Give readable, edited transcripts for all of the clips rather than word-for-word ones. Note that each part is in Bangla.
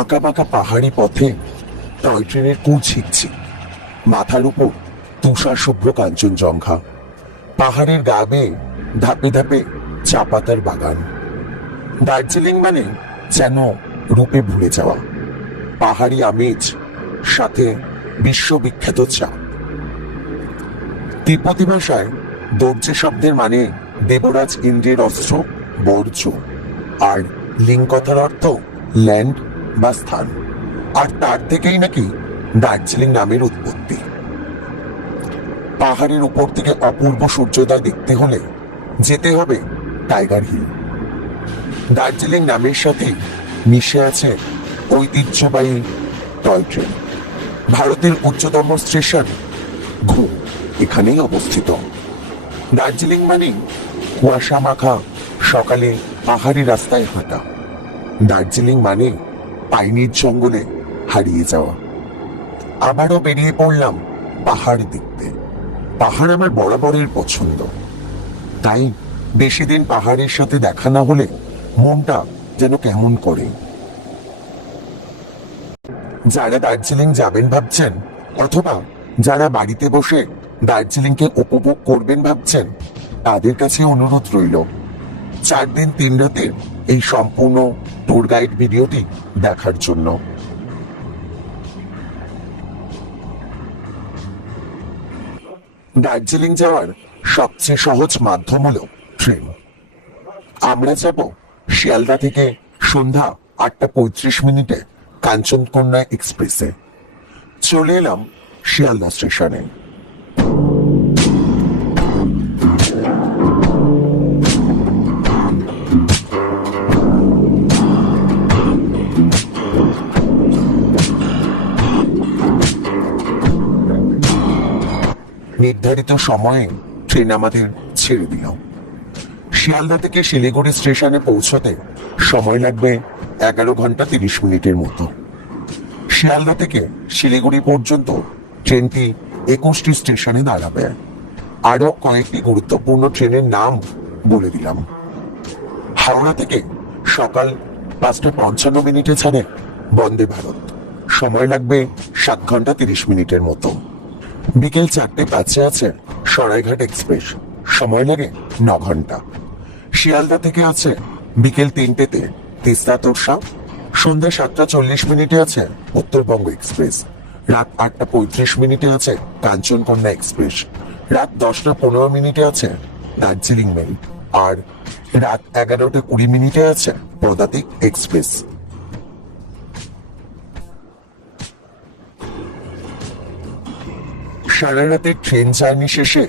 আঁকাবাঁকা পাহাড়ি পথে টয় ট্রেনের কুল ছিকছি, মাথার উপর তুষার শুভ্র কাঞ্চনজঙ্ঘা, পাহাড়ের গা বেয়ে ধাপে ধাপে চা পাতার বাগান। দার্জিলিং মানে যেন রূপে ভুলে যাওয়া, পাহাড়ি আমেজ সাথে বিশ্ববিখ্যাত চা। তিব্বতী ভাষায় দর্জে শব্দের মানে দেবরাজ ইন্দ্রের অস্ত্র বর্জ্য, আর লিং কথার অর্থ ল্যান্ড বা স্থান, আর তার থেকেই নাকি দার্জিলিং নামের উৎপত্তি। পাহাড়ের উপর থেকে অপূর্ব সূর্যোদয় দেখতে হলে যেতে হবে টাইগার হিল। দার্জিলিং নামের সাথে মিশে আছে ঐতিহ্যবাহী টয় ট্রেন। ভারতের উচ্চতম স্টেশন ঘু এখানেই অবস্থিত। দার্জিলিং মানে কুয়াশা মাখা সকালে পাহাড়ি রাস্তায় হাঁটা। দার্জিলিং মানে পাইনের জঙ্গলে হারিয়ে যাওয়া। আবারও বেরিয়ে পড়লাম পাহাড় দেখতে। পাহাড় আমার বরাবরের পছন্দ, তাই বেশি দিন পাহাড়ের সাথে দেখা না হলে মনটা যেন কেমন করে। যারা দার্জিলিং যাবেন ভাবছেন, অথবা যারা বাড়িতে বসে দার্জিলিংকে উপভোগ করবেন ভাবছেন, তাদের কাছে অনুরোধ রইল 4 দিন 3 রাতের এই সম্পূর্ণ ট্যুর গাইড ভিডিওটি দেখার জন্য। দার্জিলিং যাওয়ার সবচেয়ে সহজ মাধ্যম হলো ট্রেন। আমরা যাব শিয়ালদা থেকে সন্ধ্যা 8:35 কাঞ্চনকন্যা এক্সপ্রেসে। চলে এলাম শিয়ালদা স্টেশনে। নির্ধারিত সময়ে ট্রেন আমাদের ছেড়ে দিল। শিয়ালদা থেকে শিলিগুড়ি স্টেশনে পৌঁছতে সময় লাগবে 11 ঘন্টা 30 মিনিটের মতো। শিয়ালদা থেকে শিলিগুড়ি পর্যন্ত ট্রেনটি 21টি স্টেশনে দাঁড়াবে। আরো কয়েকটি গুরুত্বপূর্ণ ট্রেনের নাম বলে দিলাম। হাওড়া থেকে সকাল 5:55 ছাড়ে বন্দে ভারত, সময় লাগবে 7 ঘন্টা 30 মিনিটের মতো। বিকেল 4:05 আছে সরাইঘাট এক্সপ্রেস, সময় লাগে 9 ঘন্টা। শিয়ালদা থেকে আছে বিকেল 3টেতে তিস্তা তোরসা, সন্ধ্যা 7:40 আছে উত্তরবঙ্গ এক্সপ্রেস, রাত 8:35 আছে কাঞ্চনকন্যা এক্সপ্রেস, রাত 10:15 আছে দার্জিলিং মেল, আর রাত 11:20 আছে পদাতিক এক্সপ্রেস। সারা রাতের ট্রেন জার্নি শেষে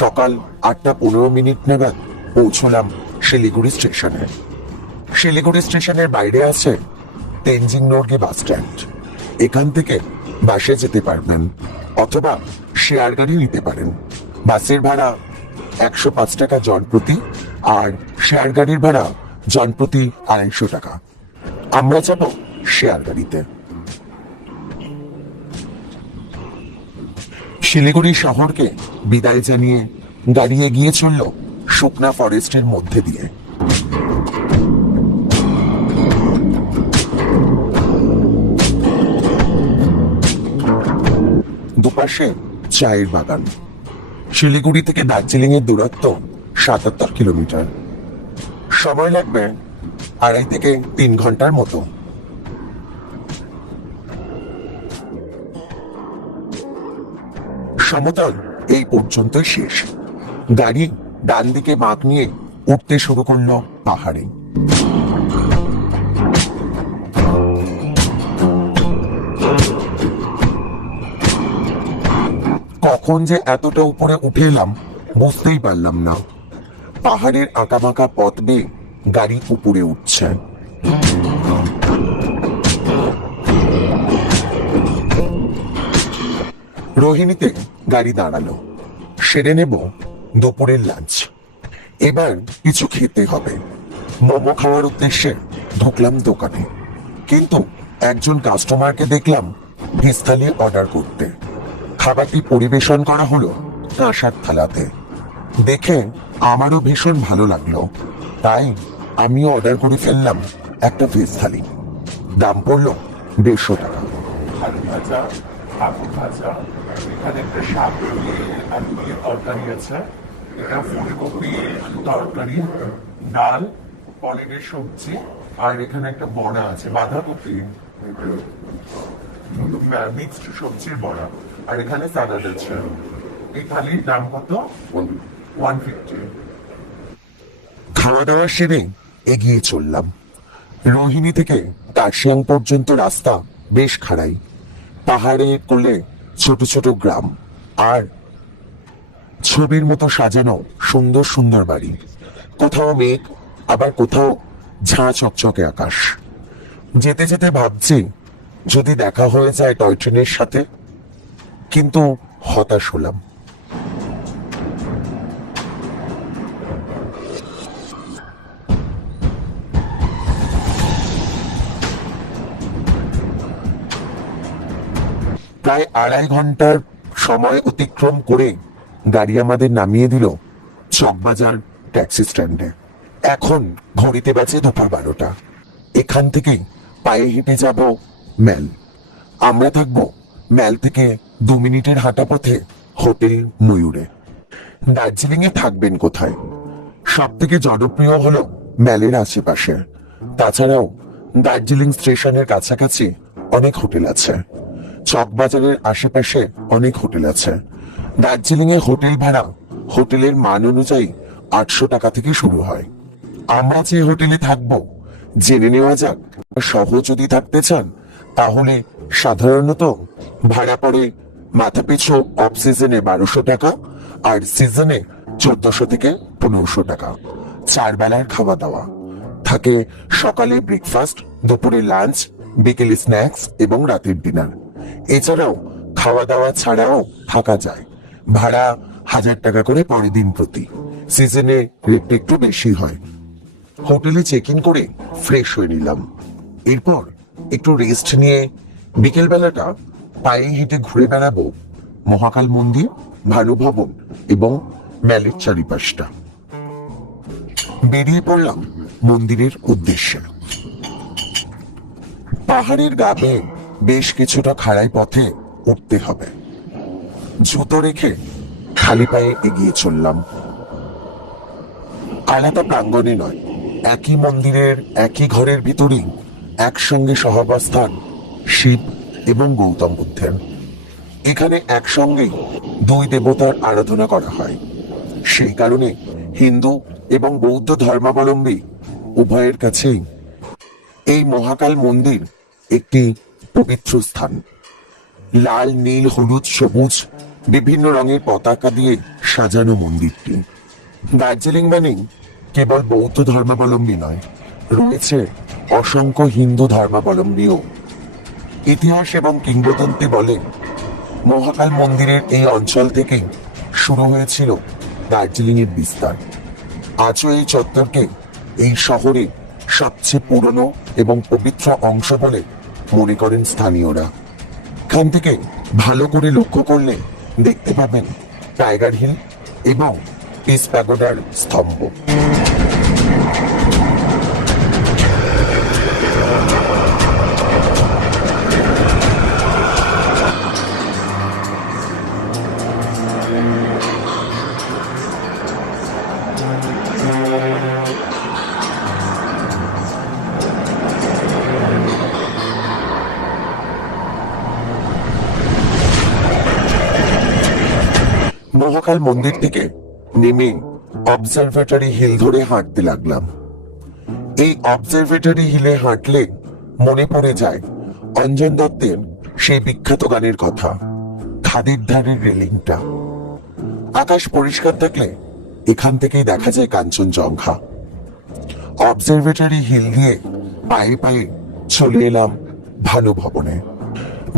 সকাল 8:15 নাগাদ পৌঁছলাম শিলিগুড়ি স্টেশনে। শিলিগুড়ি স্টেশনের বাইরে আছে তেনজিং নোরগে বাস স্ট্যান্ড। এখান থেকে বাসে যেতে পারবেন, অথবা শেয়ার গাড়ি নিতে পারেন। বাসের ভাড়া 105 টাকা জনপ্রতি, আর শেয়ার গাড়ির ভাড়া জনপ্রতি 250 টাকা। আমরা যাব শেয়ার গাড়িতে। শিলিগুড়ি শহরকে বিদায় জানিয়ে গাড়ি এগিয়ে চলল শুকনা ফরেস্টের মধ্যে দিয়ে। দুপাশে চায়ের বাগান। শিলিগুড়ি থেকে দার্জিলিং এর দূরত্ব 77 কিলোমিটার। সময় লাগবে 2.5 থেকে 3 ঘন্টার মতো। সমতল এই পর্যন্ত শেষ। গাড়ি ডান দিকে বাঁক নিয়ে উঠতে শুরু করলো পাহাড়ে। কখন যে এতটা উপরে উঠে এলাম বুঝতেই পারলাম না। পাহাড়ের আঁকাবাঁকা পথ বেয়ে গাড়ি উপরে উঠছে। রোহিণীতে গাড়ি দাঁড়ালো। সেরে নেব দুপুরের লাঞ্চ। এবার কিছু খেতে হবে। মোমো খাওয়ার উদ্দেশ্যে ঢুকলাম দোকানে, কিন্তু একজন কাস্টমারকে দেখলাম ভেজ থালি অর্ডার করতে। খাবারটি পরিবেশন করা হলো কাঁসার থালাতে। দেখে আমারও ভীষণ ভালো লাগলো, তাই আমিও অর্ডার করে ফেললাম একটা ভেজ থালি। দাম পড়লো 150 টাকা। আলু ভাজা, আলু ভাজা, এখানে একটা শাক আলু দিয়ে তরকারি আছে, এটা ফুলকপি তরকারি, ডাল, পনিরের সবজি, আর এখানে একটা বড়া আছে বাঁধাকপি মিক্সড সবজির বড়া, আর এখানে সালাদ আছে। এই থালির দাম কত? 150। খাওয়া দাওয়া সেরে এগিয়ে চললাম। রোহিণী থেকে কার্শিয়াং পর্যন্ত রাস্তা বেশ খাড়াই, পাহাড়ে কোলে ছোট ছোট গ্রাম, আর ছবির মতো সাজানো সুন্দর সুন্দর বাড়ি। কোথাও মেঘ, আবার কোথাও ঝাঁ চকচকে আকাশ। যেতে যেতে ভাবছি যদি দেখা হয়ে যায় টয় ট্রেনের সাথে, কিন্তু হতাশ হলাম। প্রায় 2.5 ঘন্টার সময় অতিক্রম করে গাড়ি আমাদের নামিয়ে দিল চকবাজার ট্যাক্সি স্ট্যান্ডে। এখন ঘড়িতে বাজে দুপুর 12টা। এখান থেকে পায়ে হেঁটে যাব ম্যাল। আমরা থাকবো ম্যাল থেকে 2 মিনিটের হাঁটা পথে হোটেল ময়ূরে। দার্জিলিং এ থাকবেন কোথায়? সব থেকে জনপ্রিয় হলো ম্যালের আশেপাশে। তাছাড়াও দার্জিলিং স্টেশনের কাছাকাছি অনেক হোটেল আছে, চকবাজারের আশেপাশে অনেক হোটেল আছে। দার্জিলিং এ হোটেল ভাড়া হোটেলের মান অনুযায়ী 800 টাকা থেকে শুরু হয়। আমরা যে হোটেলে থাকবো জেনে নেওয়া যাক। সহ যদি থাকতে চান তাহলে সাধারণত ভাড়া পড়ে মাথা পিছু অফ সিজনে 1200 টাকা, আর সিজনে 1400 থেকে 1500 টাকা। 4 বেলার খাওয়া দাওয়া থাকে, সকালে ব্রেকফাস্ট, দুপুরে লাঞ্চ, বিকেলে স্ন্যাক্স এবং রাতের ডিনার। এছাড়াও খাওয়া দাওয়া ছাড়াও থাকা যায়। ভাড়া 1000 টাকা করে পরের দিন প্রতি। সিজনে রেটটা একটু বেশি হয়। হোটেলে চেক ইন করে ফ্রেশ হয়ে নিলাম। এরপর একটু রেস্ট নিয়ে বিকেল বেলাটা পায়ে হেঁটে ঘুরে বেড়াবো মহাকাল মন্দির, ভানু ভবন এবং ম্যালের চারিপাশটা। বেরিয়ে পড়লাম মন্দিরের উদ্দেশ্যে। পাহাড়ের গা বেয়ে বেশ কিছুটা খাড়াই পথে উঠতে হবে। জুতো রেখে খালি পায়ে এগিয়ে চললাম। আলাদা প্রাঙ্গণে নয়, একই মন্দিরের একই ঘরের ভিতরেই একসঙ্গে সহাবস্থান শিব এবং গৌতম বুদ্ধের। এখানে একসঙ্গেই 2 দেবতার আরাধনা করা হয়। সেই কারণে হিন্দু এবং বৌদ্ধ ধর্মাবলম্বী উভয়ের কাছেই এই মহাকাল মন্দির একটি পবিত্র স্থান। লাল, নীল, হলুদ, সবুজ বিভিন্ন রঙের পতাকা দিয়ে সাজানো মন্দিরটি। দার্জিলিং মানে কেবল বৌদ্ধ ধর্মাবলম্বী নয়, রয়েছে অসংখ্য হিন্দু ধর্মাবলম্বীও। ইতিহাস এবং কিংবদন্তি বলে মহাকাল মন্দিরের এই অঞ্চল থেকেই শুরু হয়েছিল দার্জিলিং এর বিস্তার। আজও এই চত্বরকে এই শহরে সবচেয়ে পুরনো এবং পবিত্র অংশ বলে মনে করেন স্থানীয়রা। এখান থেকে ভালো করে লক্ষ্য করলে দেখতে পাবেন টাইগার হিল এবং পিস প্যাগোডার স্তম্ভ। মহাকাল মন্দির থেকে নেমে অবজারভেটরি হিল ধরে হাঁটতে লাগলাম। এই অবজারভেটরি হিলে হাঁটলে মনে পড়ে যায় অঞ্জন দত্তের সেই বিখ্যাত গানের কথা, খাদের ধারের রেলিংটা। আকাশ পরিষ্কার থাকলে এখান থেকেই দেখা যায় কাঞ্চনজঙ্ঘা। অবজারভেটরি হিল দিয়ে পায়ে পায়ে চলে এলাম ভানু ভবনে।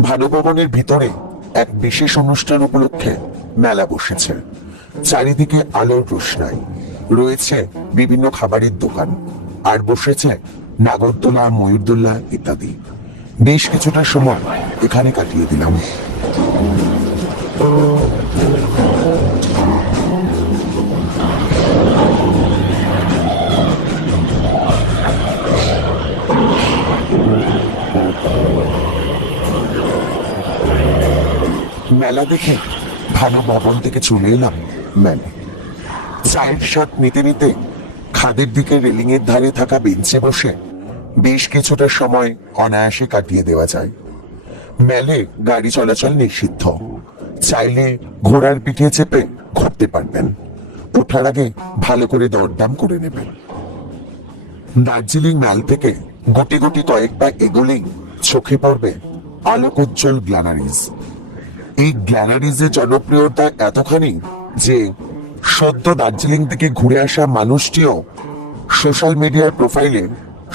ভানু ভবনের ভিতরে এক বিশেষ অনুষ্ঠান উপলক্ষে মেলা বসেছে। চারিদিকে আলোর রোশনাই, রয়েছে বিভিন্ন খাবারের দোকান, আর বসেছে নাগরদোলা, ময়ূরদোলা ইত্যাদি। বেশ কিছুটা সময় এখানে কাটিয়ে দিলাম। মেলা দেখে ভালো ভবন থেকে চলে এলাম মেলে। চায়ের স্বাদ নিতে নিতে খাদের দিকে রেলিং এর ধারে থাকা বেঞ্চে বসে বেশ কিছুটা সময় অনায়াসে কাটিয়ে দেওয়া যায়। মেলে গাড়ি চলাচল নিষিদ্ধ, চাইলে ঘোড়ার পিঠে চেপে ঘুরতে পারবেন, ওঠার আগে ভালো করে দরদাম করে নেবেন। দার্জিলিং মেল থেকে গুটি গুটি কয়েক পা এগোলেই চোখে পড়বে আলোক উজ্জ্বল গ্ল্যানারিজ। এই গ্ল্যানারিজের জনপ্রিয়তা এতখানি যে সদ্য দার্জিলিং থেকে ঘুরে আসা মানুষটিও সোশ্যাল মিডিয়ার প্রোফাইলে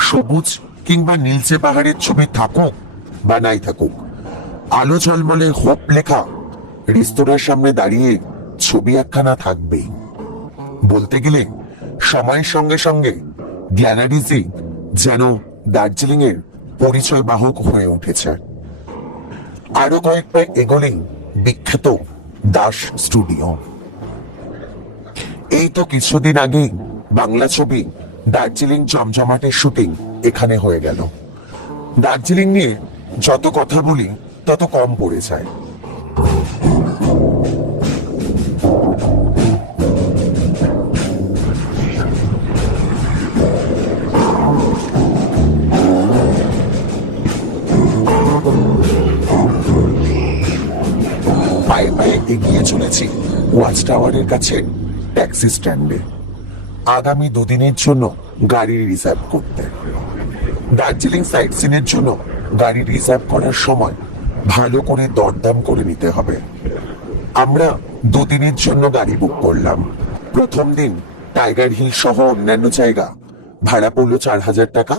সবুজ কিংবা নীলচে পাহাড়ের ছবি থাকুক বা নাই থাকুক, আলো ঝলমলে হোপ লেখা রেস্তোরাঁর সামনে দাঁড়িয়ে ছবি একখানা থাকবেই। বলতে গেলে সময়ের সঙ্গে সঙ্গে গ্ল্যানারিজই যেন দার্জিলিং এর পরিচয় বাহক হয়ে উঠেছে। আরো কয়েক পা এগোলেই বিখ্যাত দাস স্টুডিও। এই তো কিছুদিন আগেই বাংলা ছবি দার্জিলিং জমজমাটের শুটিং এখানে হয়ে গেল। দার্জিলিং নিয়ে যত কথা বলি তত কম পড়ে যায়। পায়ে পায়ে এগিয়ে চলেছি ওয়াচ টাওয়ারের কাছে ট্যাক্সি স্ট্যান্ডে, আগামী দুদিনের জন্য গাড়ি রিজার্ভ করতে। দার্জিলিং সাইট সিনের জন্য গাড়ি রিজার্ভ করার সময় ভালো করে দরদাম করে নিতে হবে। আমরা দুদিনের জন্য গাড়ি বুক করলাম। প্রথম দিন টাইগার হিল সহ অন্যান্য জায়গা ভাড়া পড়লো 4,000 টাকা,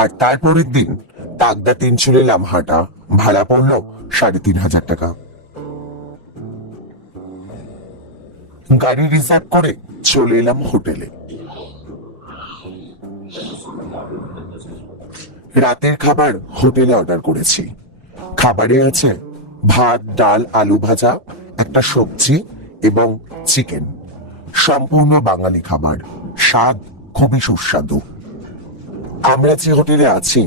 আর তারপরের দিন তাগদা তিনচুলে লামহাটা ভাড়া পড়লো 3,500 টাকা। গাড়ি রিজার্ভ করে চলে এলাম হোটেলে। রাতের খাবার হোটেলে অর্ডার করেছি। খাবারে আছে ভাত, ডাল, আলু ভাজা, একটা সবজি এবং চিকেন। সম্পূর্ণ বাঙালি খাবার, স্বাদ খুবই সুস্বাদু। আমরা যে হোটেলে আছি,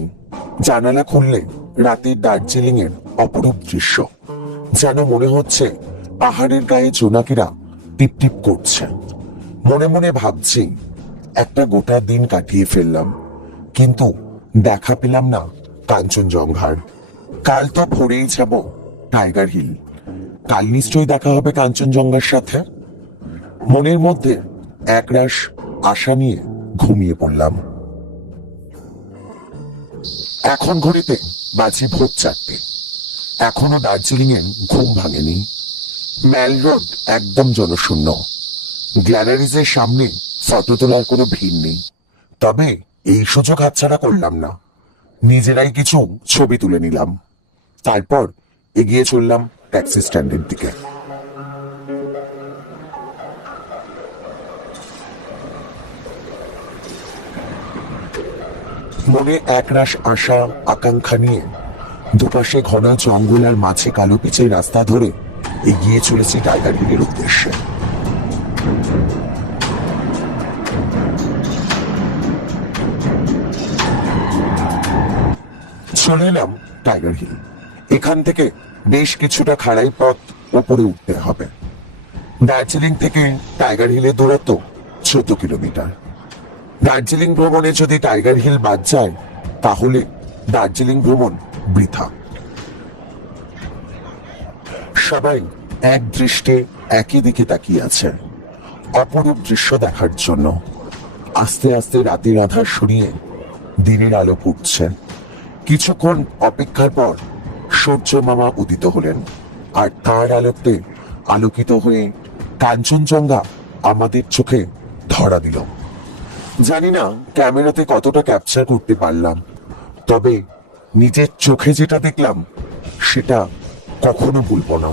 জানালা খুললে রাতের দার্জিলিং এর অপরূপ দৃশ্য। যেন মনে হচ্ছে পাহাড়ের গায়ে জোনাকিরা টিপ টিপ করছে। মনে মনে ভাবছি একটা গোটা দিন কাটিয়ে ফেললাম, কিন্তু দেখা পেলাম না কাঞ্চনজঙ্ঘার। কাল তো ভোরেই যাব টাইগার হিল, কাল নিশ্চয়ই দেখা হবে কাঞ্চনজঙ্ঘার সাথে। মনের মধ্যে একরাশ আশা নিয়ে ঘুমিয়ে পড়লাম। এখন ঘড়িতে বাজে ভোর 4টে। এখনো দার্জিলিং এ ঘুম ভাঙেনি। মেল রোড একদম জনশূন্য। গ্যালারিজের সামনে ফটো তোলার কোনো ভিড় নেই। তবে এই সুযোগ হাতছাড়া করলাম না, নিজেরাই কিছু ছবি তুলে নিলাম। তারপর এগিয়ে চললাম ট্যাক্সি স্ট্যান্ডের দিকে। মনে একরাশ আশা আকাঙ্ক্ষা নিয়ে দুপাশে ঘন জঙ্গল আর মাঝে কালো পিচের রাস্তা ধরে এগিয়ে চলেছি টাইগার হিলের উদ্দেশ্যে। চলে এলাম টাইগার হিল। এখান থেকে বেশ কিছুটা খাড়াই পথ উপরে উঠতে হবে। দার্জিলিং থেকে টাইগার হিলের দূরত্ব 14 কিলোমিটার। দার্জিলিং ভ্রমণে যদি টাইগার হিল বাদ যায়, তাহলে দার্জিলিং ভ্রমণ বৃথা। সবাই এক দৃষ্টে একই দিকে তাকিয়ে আছে অপরূপ দৃশ্য দেখার জন্য। আস্তে আস্তে রাতের আধার সরিয়ে দিনের আলো ফুটছে। কিছুক্ষণ অপেক্ষার পর সূর্য মামা উদিত হলেন, আর তার আলোতে আলোকিত হয়ে কাঞ্চনজঙ্ঘা আমাদের চোখে ধরা দিল। জানি না ক্যামেরাতে কতটা ক্যাপচার করতে পারলাম, তবে নিজের চোখে যেটা দেখলাম সেটা কখনো ভুলবো না।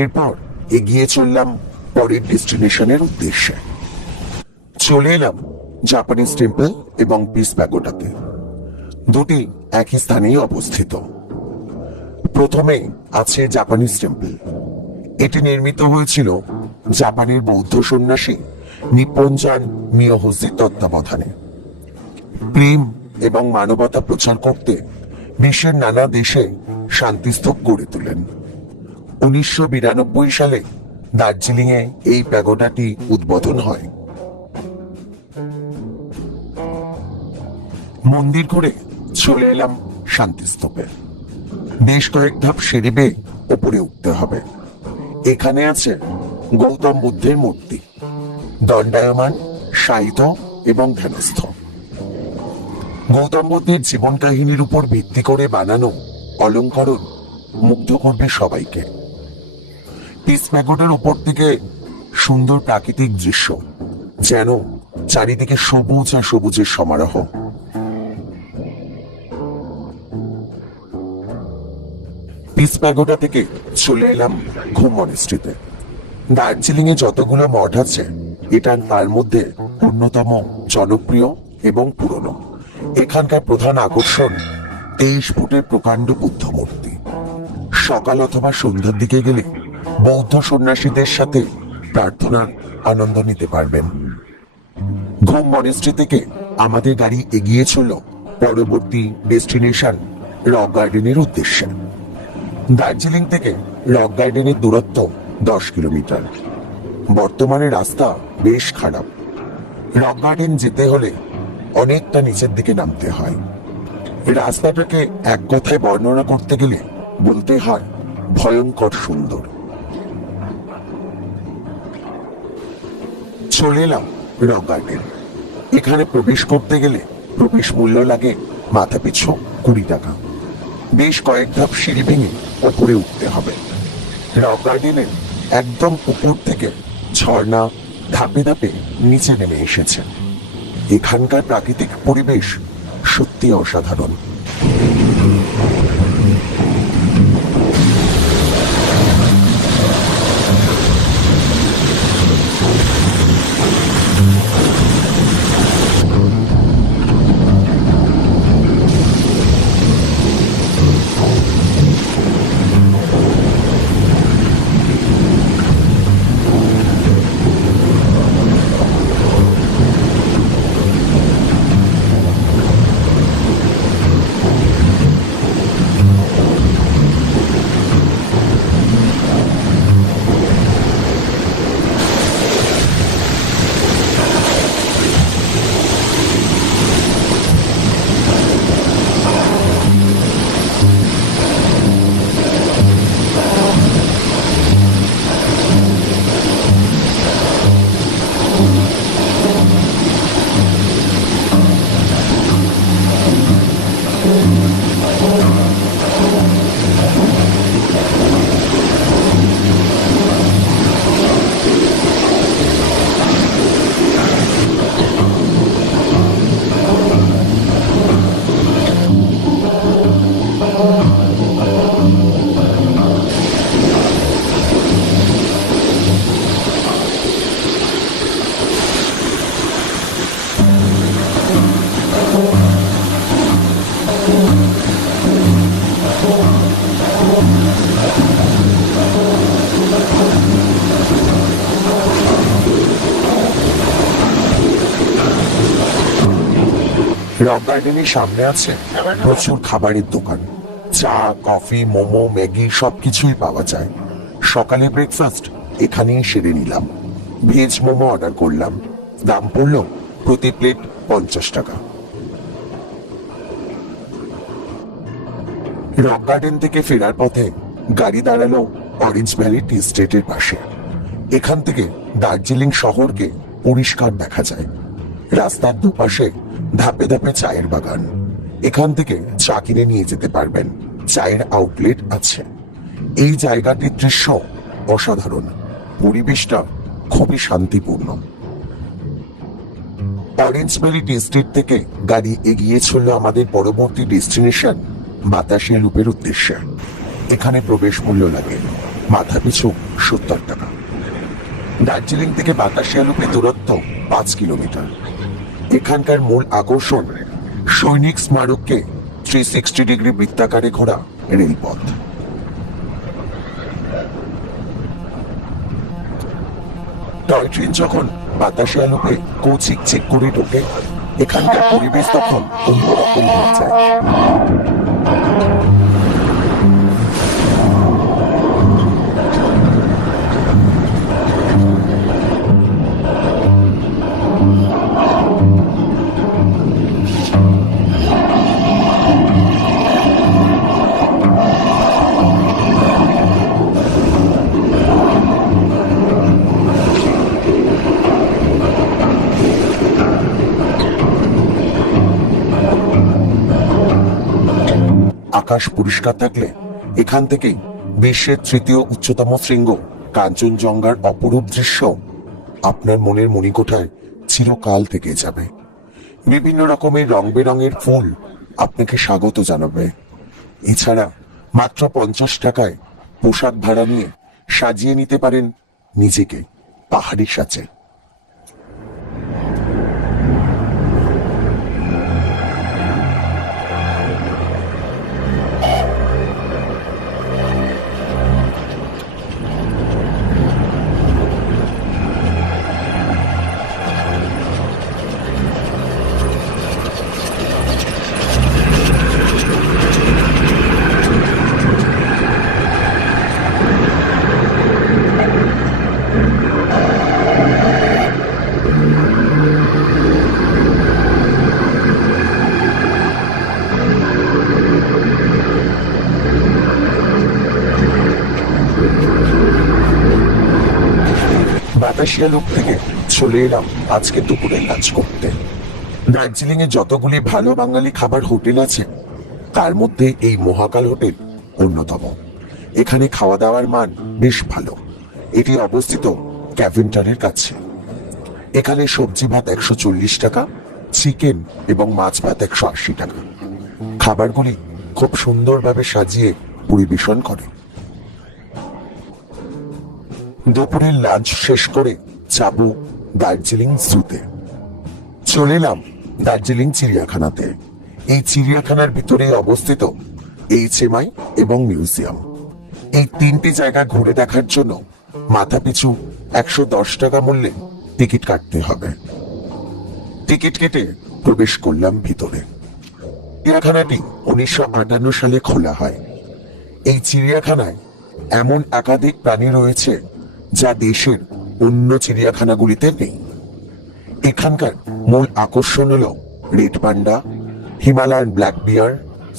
এরপর এগিয়ে চললাম পরের ডেস্টিনেশনের উদ্দেশ্যে। চলে এলাম জাপানিজ টেম্পল এবং পিস প্যাগোডাতে। দুটি একই স্থানেই অবস্থিত। প্রথমে আছে জাপানিজ টেম্পল। এটি নির্মিত হয়েছিল জাপানের বৌদ্ধ সন্ন্যাসী নিপ্পনজান মিয়োহোজির তত্ত্বাবধানে। প্রেম এবং মানবতা প্রচার করতে বিশ্বের নানা দেশে শান্তিস্তূপ গড়ে তোলেন। 1992 সালে দার্জিলিং এ এই প্যাগোডাটি উদ্বোধন হয়। মন্দির করে চলে এলাম শান্তিস্তূপে। বেশ কয়েক ধাপ সিঁড়ি বেয়ে উপরে উঠতে হবে। এখানে আছে গৌতম বুদ্ধের মূর্তি, দণ্ডায়মান, শায়িত এবং ধ্যানস্থ। গৌতম বুদ্ধের জীবন কাহিনীর উপর ভিত্তি করে বানানো অলঙ্করণ মুগ্ধ করবে সবাইকে। পিস প্যাগোডার উপর থেকে সুন্দর প্রাকৃতিক দৃশ্য, যেন চারিদিকে সবুজ আর সবুজের সমারোহ। পিস প্যাগোডা থেকে চলে এলাম ঘুম মনেস্ট্রিতে। দার্জিলিং এ যতগুলো মঠ আছে, এটা তার মধ্যে অন্যতম, জনপ্রিয় এবং পুরনো। এখানকার প্রধান আকর্ষণ 23 ফুটের প্রকাণ্ড বুদ্ধ মূর্তি। সকাল অথবা সন্ধ্যার দিকে গেলে বৌদ্ধ সন্ন্যাসীদের সাথে প্রার্থনার আনন্দ নিতে পারবেন। ঘুম মনেস্ট্রি থেকে আমাদের গাড়ি এগিয়ে চলল পরবর্তী ডেস্টিনেশন রক গার্ডেনের উদ্দেশ্যে। দার্জিলিং থেকে রক গার্ডেনের দূরত্ব 10 কিলোমিটার। বর্তমানে রাস্তা বেশ খারাপ। রক গার্ডেন যেতে হলে অনেকটা নিচের দিকে নামতে হয়। রাস্তাটাকে এক কথায় বর্ণনা করতে গেলে বলতে হয় ভয়ঙ্কর সুন্দর। চলে এলাম রক গার্ডেন। এখানে প্রবেশ করতে গেলে প্রবেশ মূল্য লাগে মাথা পিছু 20 টাকা। বেশ কয়েক ধাপ সিঁড়ি ভেঙে উপরে উঠতে হবে। রক গার্ডেনের একদম উপর থেকে ঝর্ণা ধাপে ধাপে নিচে নেমে এসেছে। এখানকার প্রাকৃতিক পরিবেশ সত্যি অসাধারণ। রক গার্ডেনের সামনে আছে প্রচুর খাবারের দোকান। চা, কফি, মোমো, ম্যাগি সবকিছুই পাওয়া যায়। সকালে ব্রেকফাস্ট এখানেই সেরে নিলাম। ভেজ মোমো অর্ডার করলাম। দাম পড়ল প্রতি প্লেট 50 টাকা। রক গার্ডেন থেকে ফেরার পথে গাড়ি দাঁড়ালো অরেঞ্জ ভ্যালি টি স্টেটের পাশে। এখান থেকে দার্জিলিং শহরকে পরিষ্কার দেখা যায়। রাস্তার দুপাশে ধাপে ধাপে চায়ের বাগান। এখান থেকে চা কিনে নিয়ে যেতে পারবেন। চায়ের আউটলেট আছে। এই জায়গাটির দৃশ্য অসাধারণ। পরিবেশটা খুবই শান্তিপূর্ণ। অরেঞ্জ ভ্যালি টি স্টেট থেকে গাড়ি এগিয়ে চলল আমাদের পরবর্তী ডেস্টিনেশন বাতাসিয়া লুপের উদ্দেশ্যে। এখানে প্রবেশ মূল্য লাগে মাথা পিছু 70 টাকা। দার্জিলিং থেকে বাতাসিয়া লুপের দূরত্ব 5 কিলোমিটার। এখানকার মূল আকর্ষণ সৈনিক স্মারককে 360 ডিগ্রি বৃত্তাকারে ঘোরা রেলপথ। টয় ট্রেন যখন বাতাসে আলোকে কৌচিক চেক করে ঢোকে, এখানকার পরিবেশ তখন অন্যরকম হয়ে যায়। আকাশ পরিষ্কার থাকলে এখান থেকেই বিশ্বের তৃতীয় উচ্চতম শৃঙ্গ কাঞ্চনজঙ্ঘার অপরূপ দৃশ্য আপনার মনের মণিকোঠায় চিরকাল থেকে যাবে। বিভিন্ন রকমের রং বেরঙের ফুল আপনাকে স্বাগত জানাবে। এছাড়া মাত্র 50 টাকায় পোশাক ভাড়া নিয়ে সাজিয়ে নিতে পারেন নিজেকে পাহাড়ি সাজে। বাতাসিয়া লুক থেকে চলে এলাম আজকে দুপুরে লাঞ্চ করতে। দার্জিলিং এ যতগুলি ভালো বাঙালি খাবার হোটেল আছে তার মধ্যে এই মহাকাল হোটেল অন্যতম। এখানে খাওয়া দাওয়ার মান বেশ ভালো। এটি অবস্থিত ক্যাভেন্টারের কাছে। এখানে সবজি ভাত 140 টাকা, চিকেন এবং মাছ ভাত 180 টাকা। খাবারগুলি খুব সুন্দরভাবে সাজিয়ে পরিবেশন করে। দুপুরের লাঞ্চ শেষ করে যাব দার্জিলিং জুতে। চলে এলাম দার্জিলিং চিড়িয়াখানাতে। এই চিড়িয়াখানার ভিতরে অবস্থিত HMI এবং মিউজিয়াম। এই তিনটি জায়গা ঘুরে দেখার জন্য মাথাপিছু 110 টাকা মূল্যে টিকিট কাটতে হবে। টিকিট কেটে প্রবেশ করলাম ভিতরে। চিড়িয়াখানাটি 1958 সালে খোলা হয়। এই চিড়িয়াখানায় এমন একাধিক প্রাণী রয়েছে যা দেশের অন্য চিড়িয়াখানাগুলিতে নেই। এখানকার মূল আকর্ষণ হল রেড পান্ডা, হিমালয়ান ব্ল্যাক বিয়ার,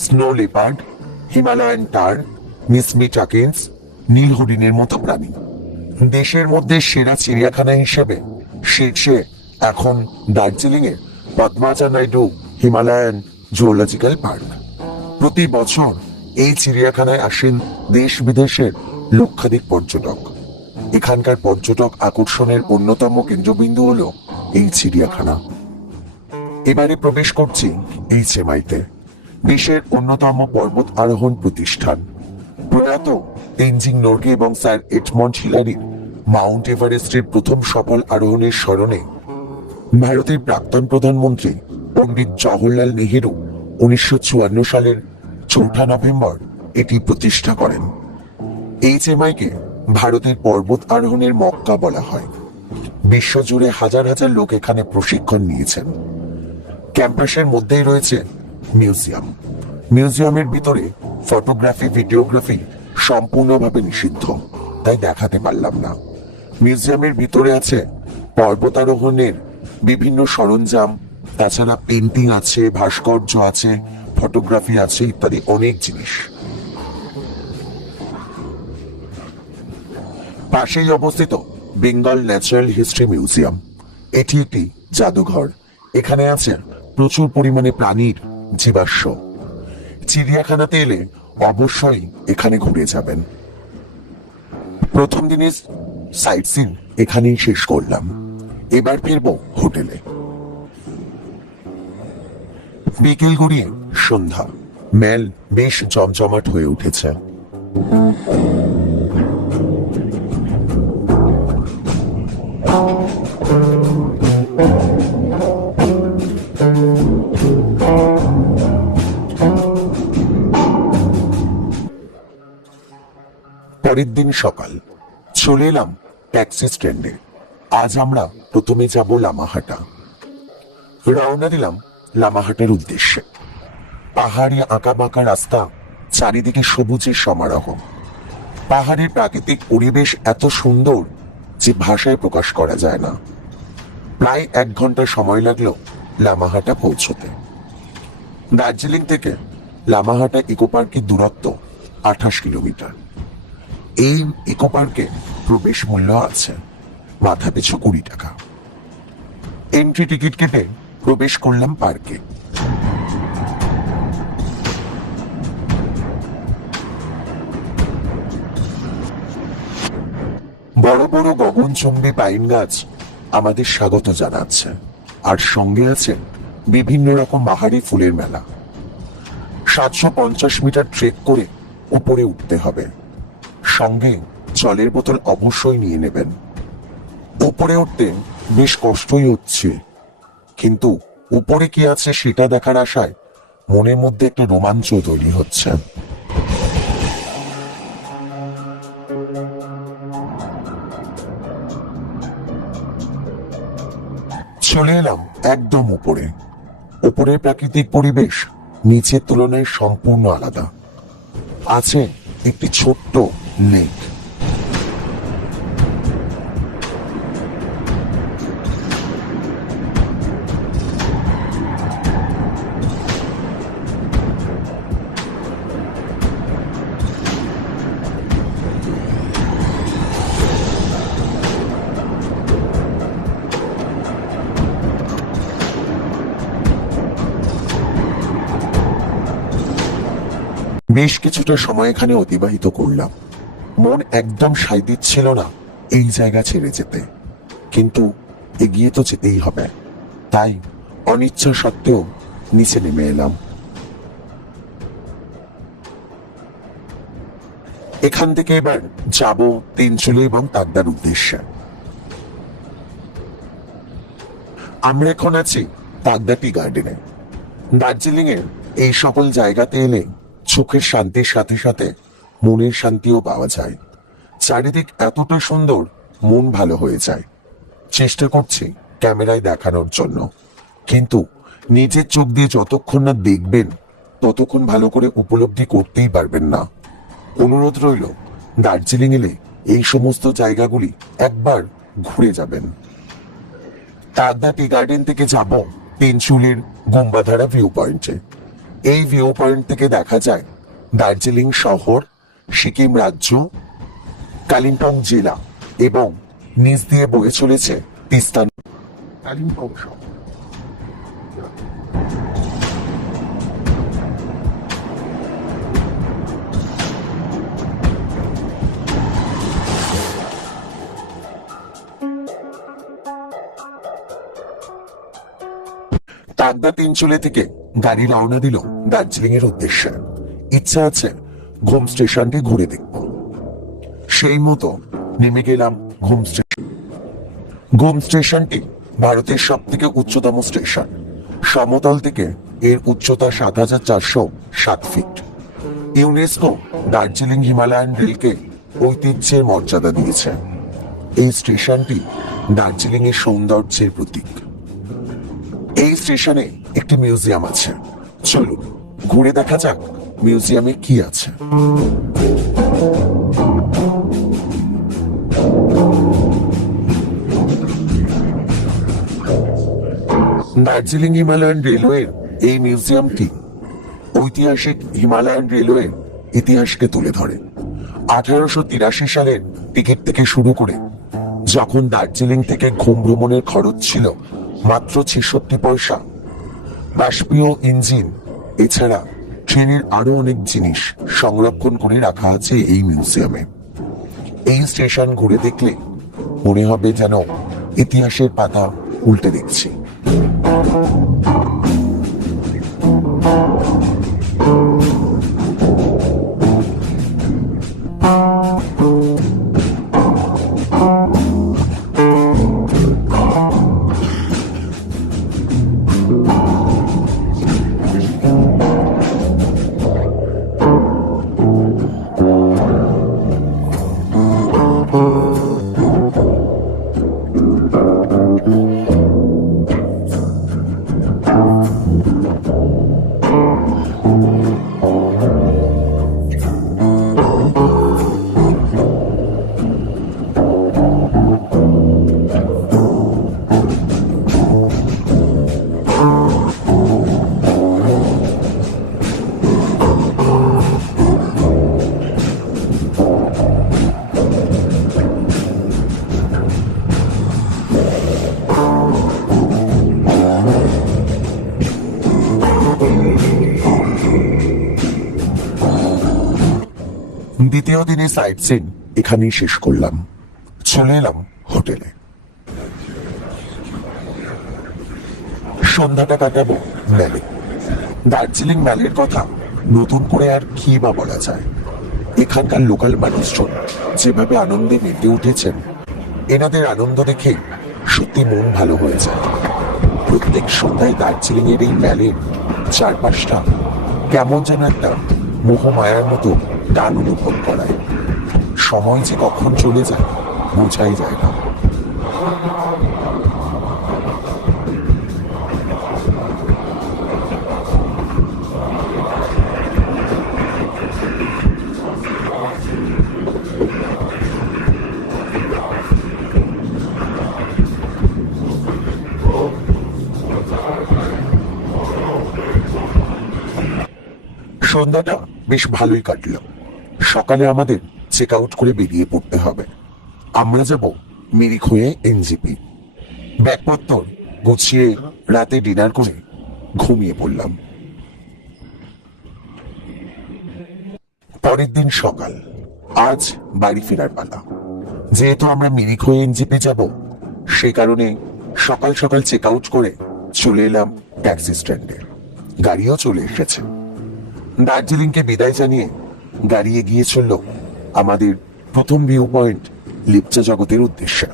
স্নো লেপার্ড, হিমালয়ান টার, মিসমি টাকেন্স, নীল হরিণের মতো প্রাণী। দেশের মধ্যে সেরা চিড়িয়াখানা হিসেবে শীর্ষে এখন দার্জিলিং এর পদ্মাচা নাইডু হিমালয়ান জুওলজিক্যাল পার্ক। প্রতি বছর এই চিড়িয়াখানায় আসেন দেশ বিদেশের লক্ষাধিক পর্যটক। এখানকার পর্যটক আকর্ষণের অন্যতম কেন্দ্রবিন্দু হলো এই চিড়িয়াখানা। এবারে প্রবেশ করছি HMI-তে, দেশের অন্যতম পর্বত আরোহণ প্রতিষ্ঠান। প্রয়াত তেনজিং নোরগে এবং স্যার এডমন্ড হিলারির মাউন্ট এভারেস্টের প্রথম সফল আরোহণের স্মরণে ভারতের প্রাক্তন প্রধানমন্ত্রী পণ্ডিত জওহরলাল নেহেরু 1954 সালের 4 নভেম্বর এটি প্রতিষ্ঠা করেন। HMI-কে ভারতের পর্বত আরোহণের মক্কা বলা হয়। বিশ্বজুড়ে হাজার হাজার লোক এখানে প্রশিক্ষণ নিয়েছেন। ক্যাম্পাসের মধ্যেই রয়েছে মিউজিয়াম। মিউজিয়ামের ভিতরে ফটোগ্রাফি, ভিডিওগ্রাফি সম্পূর্ণভাবে নিষিদ্ধ, তাই দেখাতে পারলাম না। মিউজিয়ামের ভিতরে আছে পর্বতারোহণের বিভিন্ন সরঞ্জাম, তাছাড়া পেন্টিং আছে, ভাস্কর্য আছে, ফটোগ্রাফি আছে ইত্যাদি অনেক জিনিস। পাশেই অবস্থিত বেঙ্গল ন্যাচারাল হিস্ট্রি মিউজিয়াম। এটি একটি জাদুঘর। এখানে আছে প্রচুর পরিমাণে প্রাণীর জীবাশ্ম। চিড়িয়াখানাতে এলে অবশ্যই এখানে ঘুরে যাবেন। প্রথম দিনের সাইট সিন এখানেই শেষ করলাম। এবার ফিরবো হোটেলে। বিকেল গড়িয়ে সন্ধ্যা, মেল বেশ জমজমাট হয়ে উঠেছে। পরের দিন সকাল চলে এলাম ট্যাক্সি স্ট্যান্ডে। আজ আমরা প্রথমে যাব লামাহাটা। রওনা দিলাম লামাহাটার উদ্দেশ্যে। পাহাড়ি আঁকা বাঁকা রাস্তা, চারিদিকে সবুজের সমারোহ। পাহাড়ের প্রাকৃতিক পরিবেশ এত সুন্দর যে ভাষায় প্রকাশ করা যায় না। প্রায় 1 ঘন্টা সময় লাগলো লামাহাটা পৌঁছতে। দার্জিলিং থেকে লামাহাটা ইকো পার্কের দূরত্ব 28 কিলোমিটার। এই ইকো পার্কে প্রবেশ মূল্য আছে মাথা পিছু 20 টাকা। এন্ট্রি টিকিট কেটে প্রবেশ করলাম পার্কে। বড় বড় গগনচুম্বী পাইন গাছ আমাদের স্বাগত জানাচ্ছে, আর সঙ্গে আছে বিভিন্ন রকম বাহারি ফুলের মেলা। 750 মিটার ট্রেক করে উপরে উঠতে হবে। সঙ্গে জলের বোতল অবশ্যই নিয়ে নেবেন। উপরে উঠতে বেশ কষ্টই হচ্ছে, কিন্তু উপরে কি আছে সেটা দেখার আশায় মনের মধ্যে একটা রোমাঞ্চ তৈরি হচ্ছে। চলে এলাম একদম উপরে। উপরের প্রাকৃতিক পরিবেশ নিচের তুলনায় সম্পূর্ণ আলাদা। আছে একটি ছোট্ট লেক। বেশ কিছুটা সময় এখানে অতিবাহিত করলাম। মন একদম সায় দিচ্ছিল না এই জায়গা ছেড়ে যেতে, কিন্তু এগিয়ে তো যেতেই হবে। তাই অনিচ্ছা সত্ত্বেও নিচে নেমে এলাম। এখান থেকে এবার যাব তিনচুলি এবং তাকদার উদ্দেশ্যে। আমরা এখন আছি তাকদা টি গার্ডেনে। দার্জিলিং এর এই সকল জায়গাতে এলে চোখের শান্তির সাথে সাথে মনের শান্তিও পাওয়া যায়। চারিদিক এতটা সুন্দর, মন ভালো হয়ে যায়। চেষ্টা করছি ক্যামেরায় দেখানোর জন্য, কিন্তু নিজের চোখ দিয়ে যতক্ষণ না দেখবেন ততক্ষণ ভালো করে উপলব্ধি করতেই পারবেন না। অনুরোধ রইল, দার্জিলিং এলে এই সমস্ত জায়গাগুলি একবার ঘুরে যাবেন। তাকদা টি গার্ডেন থেকে যাব তিনচুলির গুম্বাধারা ভিউ পয়েন্টে। এই ভিউ পয়েন্ট থেকে দেখা যায় দার্জিলিং শহর, সিকিম রাজ্য, কালিম্পং জেলা এবং নিচ দিয়ে বয়ে চলেছে তিস্তা। কালিম্পং শহর তাকদা তিনচুলি থেকে গাড়ি রওনা দিল দার্জিলিং এর উদ্দেশ্যে। ইচ্ছা আছে ঘুম স্টেশনটি ঘুরে দেখব। সেই মতো নেমে গেলাম ঘুম স্টেশন। ঘুম স্টেশনটি ভারতের সব থেকে উচ্চতম স্টেশন। সমতল থেকে এর উচ্চতা ৭,৪০৭ ফিট। ইউনেস্কো দার্জিলিং হিমালয়ান রেলকে ঐতিহ্যের মর্যাদা দিয়েছে। এই স্টেশনটি দার্জিলিং এর সৌন্দর্যের প্রতীক। এই স্টেশনে একটি মিউজিয়াম আছে, চলুন ঘুরে দেখা যাক মিউজিয়ামে কি আছে। দার্জিলিং হিমালয়ান রেলওয়ের এই মিউজিয়ামটি ঐতিহাসিক হিমালয়ান রেলওয়ের ইতিহাসকে তুলে ধরে। 1883 সালের টিকিট থেকে শুরু করে যখন দার্জিলিং থেকে ঘুম ভ্রমণের খরচ ছিল মাত্র 66 পয়সা, বাষ্পীয় ইঞ্জিন এছাড়া ট্রেনের আরো অনেক জিনিস সংরক্ষণ করে রাখা আছে এই মিউজিয়ামে। এই স্টেশন ঘুরে দেখলে মনে হবে যেন ইতিহাসের পাতা উল্টে দেখছি। দ্বিতীয় দিনে সাইট সিন এখানেই শেষ করলাম। চলে এলাম হোটেলে। সন্ধ্যাটা কাটাবো ম্যালে। দার্জিলিং ম্যালের কথা নতুন করে আর কি বা বলা যায়। এখানকার লোকাল মানুষজন যেভাবে আনন্দে মেতে উঠেছেন, এনাদের আনন্দ দেখে সত্যি মন ভালো হয়ে যায়। প্রত্যেক সন্ধ্যায় দার্জিলিং এর এই ম্যালের চারপাশটা কেমন যেন একটা মোহমায়ার মতো টান অনুভব করায়। সময় যে কখন চলে যায় বোঝাই যায় না। সন্ধ্যাটা বেশ ভালোই কাটলো। সকালে আমাদের চেক আউট করে বেরিয়ে পড়তে হবে। আমরা যাব মিরিক হয়ে এনজিপি। ব্যাগপত্র গুছিয়ে রাতে ডিনার করে ঘুমিয়ে পড়লাম। পরের দিন সকাল, আজ বাড়ি ফেরার পালা। যেহেতু আমরা মিরিক হয়ে এনজিপি যাব, সেই কারণে সকাল সকাল চেক আউট করে চলে এলাম ট্যাক্সি স্ট্যান্ডে। গাড়িও চলে এসেছে। দার্জিলিংকে বিদায় জানিয়ে গাড়ি এগিয়ে চলল আমাদের প্রথম ভিউ পয়েন্ট লিপচা জগতের উদ্দেশ্যে।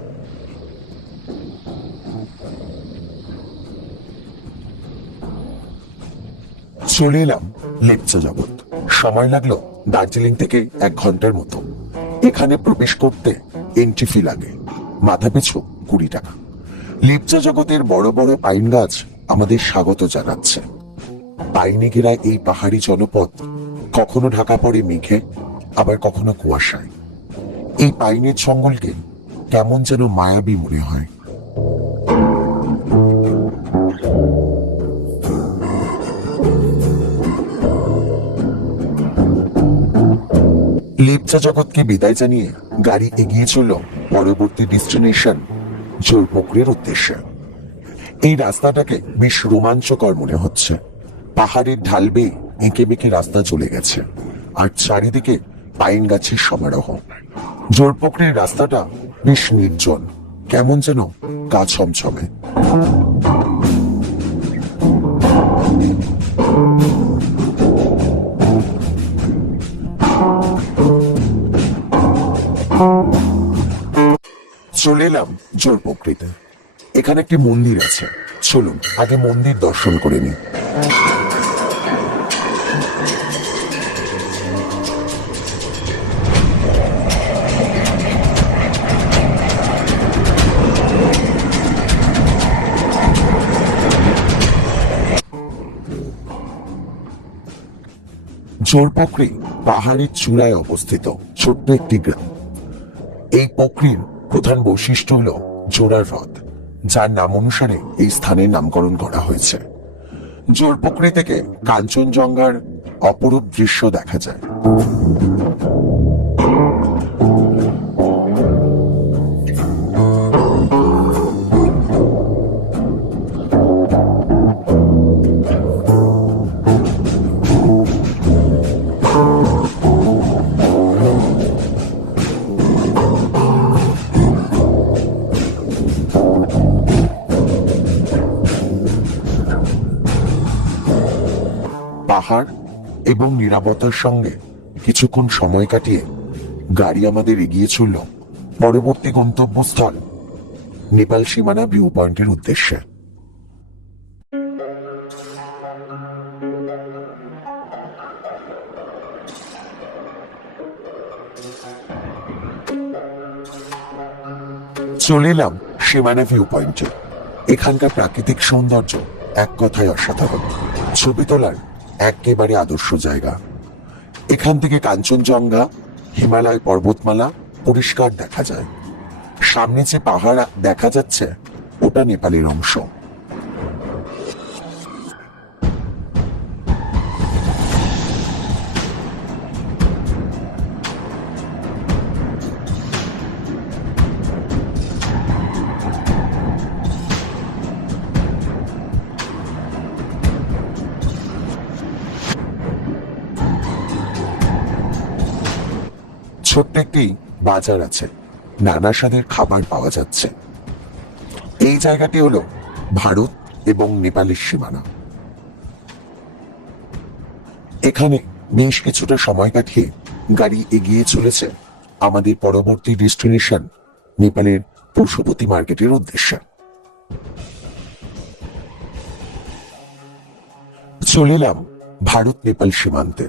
চলে এলাম লিপচা জগৎ। সময় লাগলো দার্জিলিং থেকে 1 ঘন্টার মতো। এখানে প্রবেশ করতে এন্ট্রি ফি লাগে, মাথা পিছু 20 টাকা। লিপচা জগতের বড় বড় পাইন গাছ আমাদের স্বাগত জানাচ্ছে। পাইনে ঘেরা এই পাহাড়ি জনপদ কখনো ঢাকা পড়ে মেঘে, আবার কখনো কুয়াশায়। এই পাইনের জঙ্গলকে কেমন যেন মায়াবী মনে হয়। লিপচা জগৎকে বিদায় জানিয়ে গাড়ি এগিয়ে চলল পরবর্তী ডেস্টিনেশন জোরপোখরির উদ্দেশ্যে। এই রাস্তাটাকে বেশ রোমাঞ্চকর মনে হচ্ছে। পাহাড়ের ঢাল বেয়ে এঁকে বেঁকে রাস্তা চলে গেছে, আর চারিদিকে পাইন গাছের সমারোহ। জোরপোখরির রাস্তাটা বেশ নির্জন, কেমন যেন গা ছমছমে। চলে এলাম জোরপোখরিতে। এখানে একটি মন্দির আছে, চলুন আগে মন্দির দর্শন করে নিই। জোরপোখরি পাহাড়ের চূড়ায় অবস্থিত ছোট্ট একটি গ্রাম। এই পোখরির প্রধান বৈশিষ্ট্য হল জোড়ার হ্রদ, যার নাম অনুসারে এই স্থানের নামকরণ করা হয়েছে। জোরপোখরি থেকে কাঞ্চনজঙ্ঘার অপরূপ দৃশ্য দেখা যায়। পাহাড় এবং নিরাপত্তার সঙ্গে কিছুক্ষণ সময় কাটিয়ে গাড়ি আমাদের এগিয়ে চলল পরবর্তী গন্তব্যস্থল নেপাল সীমানা ভিউ পয়েন্টের উদ্দেশ্যে। চলে এলাম সীমানা ভিউ পয়েন্টে। এখানকার প্রাকৃতিক সৌন্দর্য এক কথায় অসাধারণ। ছবি তোলার একেবারে আদর্শ জায়গা। এখান থেকে কাঞ্চনজঙ্ঘা, হিমালয় পর্বতমালা পরিষ্কার দেখা যায়। সামনে যে পাহাড় দেখা যাচ্ছে ওটা নেপালের অংশ। ছোট্ট একটি বাজার আছে, নানা স্বাদের খাবার পাওয়া যাচ্ছে। এই জায়গাটি হলো ভারত এবং নেপালের সীমানা। এখানে বেশ কিছুটা সময় কাটিয়ে গাড়ি এগিয়ে চলেছে আমাদের পরবর্তী ডেস্টিনেশন নেপালের পশুপতি মার্কেটের উদ্দেশ্যে। চলে এলাম ভারত নেপাল সীমান্তে।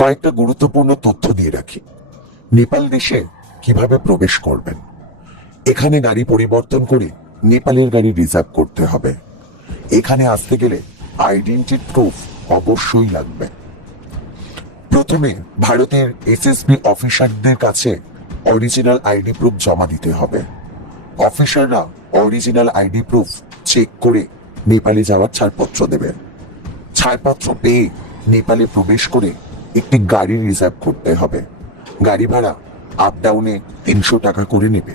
কয়েকটা গুরুত্বপূর্ণ তথ্য দিয়ে রাখি। নেপাল দেশে কিভাবে প্রবেশ করবেন? এখানে গাড়ি পরিবর্তন করে নেপালের গাড়ি রিজার্ভ করতে হবে। এখানে আসতে গেলে আইডেন্টি প্রুফ অবশ্যই লাগবে। প্রথমে ভারতের এসএসবি অফিসারদের কাছে অরিজিনাল আইডি প্রুফ জমা দিতে হবে। অফিসাররা অরিজিনাল আইডি প্রুফ চেক করে নেপালে যাওয়ার ছাড়পত্র দেবে। ছাড়পত্র পেয়ে নেপালে প্রবেশ করে একটি গাড়ি রিজার্ভ করতে হবে। গাড়ি ভাড়া আপ ডাউনে 300 টাকা করে নেবে।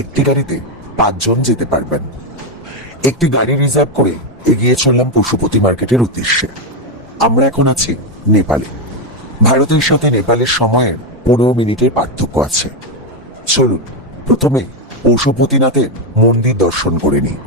একটি গাড়িতে 5 জন যেতে পারবেন। একটি গাড়ি রিজার্ভ করে এগিয়ে চললাম পশুপতি মার্কেটের উদ্দেশ্যে। আমরা এখন আছি নেপালে। ভারতের সাথে নেপালের সময়ের 15 মিনিটের পার্থক্য আছে। চলুন প্রথমে পশুপতিনাথের মন্দির দর্শন করে নিই।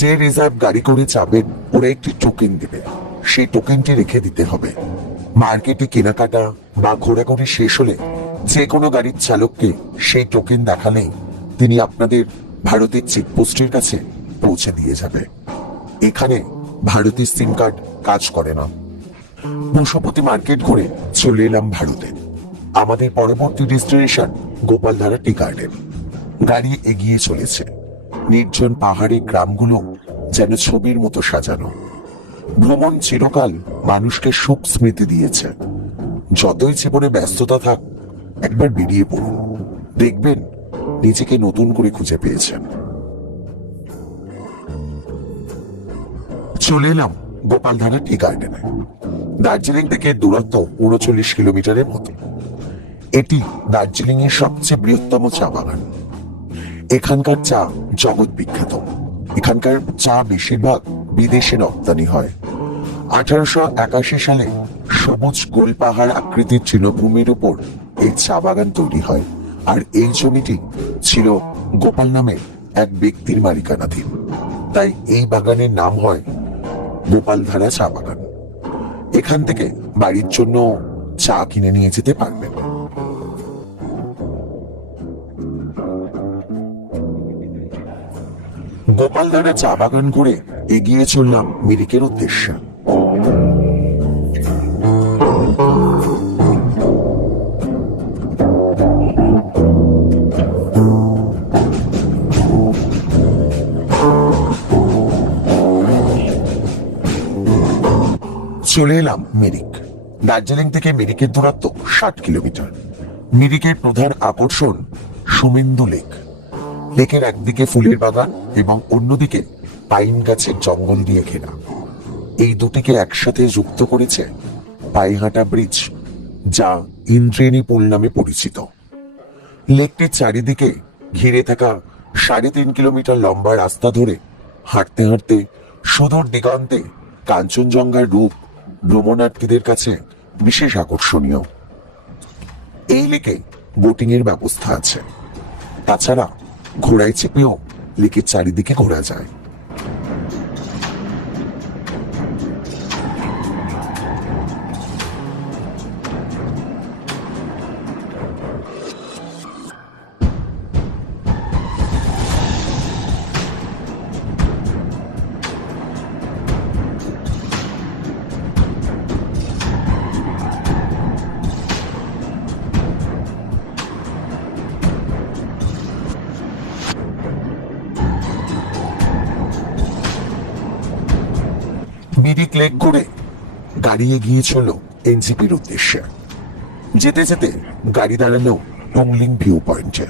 যে রিজার্ভ গাড়ি করে যাবেন ওরা একটি টোকেন দেবে, সেই টোকেনটি রেখে দিতে হবে। মার্কেটে কেনাকাটা বা ঘোরাঘুরি শেষ হলে যে কোনো গাড়ির চালককে সেই টোকেন দেখালেই তিনি আপনাদের ভারতের চেকপোস্টের কাছে পৌঁছে দিয়ে যাবে। এখানে ভারতের সিম কার্ড কাজ করে না। পশুপতি মার্কেট ঘুরে চলে এলাম ভারতে। আমাদের পরবর্তী ডেস্টিনেশন গোপালধারা টি গার্ডেন। গাড়ি এগিয়ে চলেছে। নির্জন পাহাড়ি গ্রামগুলো যেন ছবির মতো সাজানো। ভ্রমণ চিরকাল মানুষকে সুখ স্মৃতি দিয়েছে। যতই জীবনে ব্যস্ততা থাক, একবার বেরিয়ে পড়ুন, দেখবেন নিজেকে নতুন করে খুঁজে পেয়েছেন। চলে এলাম গোপালধারা টি গার্ডেনে। দার্জিলিং থেকে দূরত্ব 39 কিলোমিটারের মতো। এটি দার্জিলিং এর সবচেয়ে বৃহত্তম চা বাগান। এখানকার চা জগৎ বিখ্যাত। এখানকার চা বেশিরভাগ বিদেশে রপ্তানি হয়। 1881 সালে সবুজ গোল পাহাড় আকৃতির তৃণভূমির উপর এই চা বাগান তৈরি হয়, আর এই জমিটি ছিল গোপাল নামে এক ব্যক্তির মালিকানাধীন। তাই এই বাগানের নাম হয় গোপালধারা চা বাগান। এখান থেকে বাড়ির জন্য চা কিনে নিয়ে যেতে পারবেন। গোপালধারা চা বাগান ঘুরে এগিয়ে চললাম মিরিকের উদ্দেশ্যে। চলে এলাম মিরিক। দার্জিলিং থেকে মিরিকের দূরত্ব 60 কিলোমিটার। মিরিকের প্রধান আকর্ষণ সুমেন্দু লেক। লেকের একদিকে ফুলের বাগান এবং অন্যদিকে পাইন গাছের জঙ্গল দিয়ে ঘেরা। এই দুটিকে একসাথে যুক্ত করেছে পাইহাটা ব্রিজ, যা ইন্দ্রেণী পুল নামে পরিচিত। লেকটির চারিদিকে ঘিরে থাকা 3.5 কিলোমিটার লম্বা রাস্তা ধরে হাঁটতে হাঁটতে সুদূর দিগন্তে কাঞ্চনজঙ্ঘার রূপ ভ্রমণার্থীদের কাছে বিশেষ আকর্ষণীয়। এই লেকে বোটিং এর ব্যবস্থা আছে। তাছাড়া ঘোড়ায় চেপেও লেকের চারিদিকে ঘোরা যায়। বিড়ি ক্লেক করে গাড়ি এগিয়ে চলল এনজিপির উদ্দেশ্যে। যেতে যেতে গাড়ি দাঁড়ালো টংলিং ভিউ পয়েন্টে।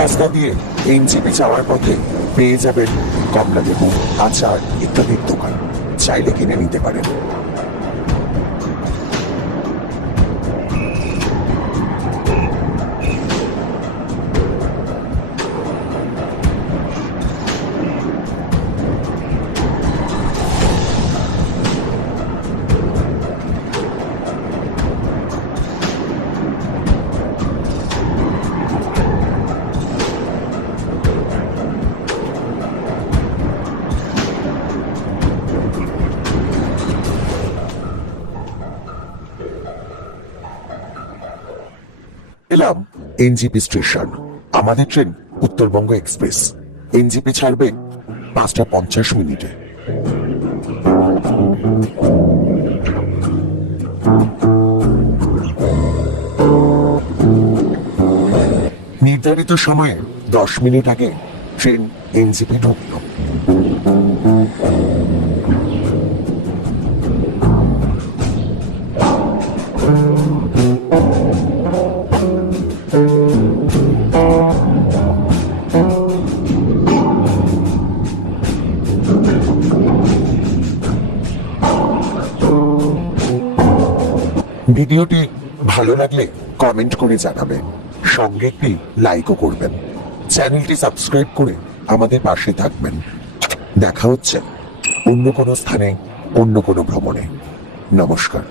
রাস্তা দিয়ে এনজিপি যাওয়ার পথে পেয়ে যাবেন কমলালেবু, আচার ইত্যাদির দোকান, চাইলে কিনে নিতে পারেন। এলাম এনজিপি স্টেশন। আমাদের ট্রেন উত্তরবঙ্গ এক্সপ্রেস। এনজিপি ছাড়বে 5:50 নির্ধারিত সময়ে 10 মিনিট আগে ট্রেন এনজিপি ঢুকল। ভিডিওটি ভালো লাগলে কমেন্ট করে জানাবেন, সঙ্গে একটি লাইকও করবেন। চ্যানেলটি সাবস্ক্রাইব করে আমাদের পাশে থাকবেন। দেখা হচ্ছে অন্য কোনো স্থানে, অন্য কোনো ভ্রমণে। নমস্কার।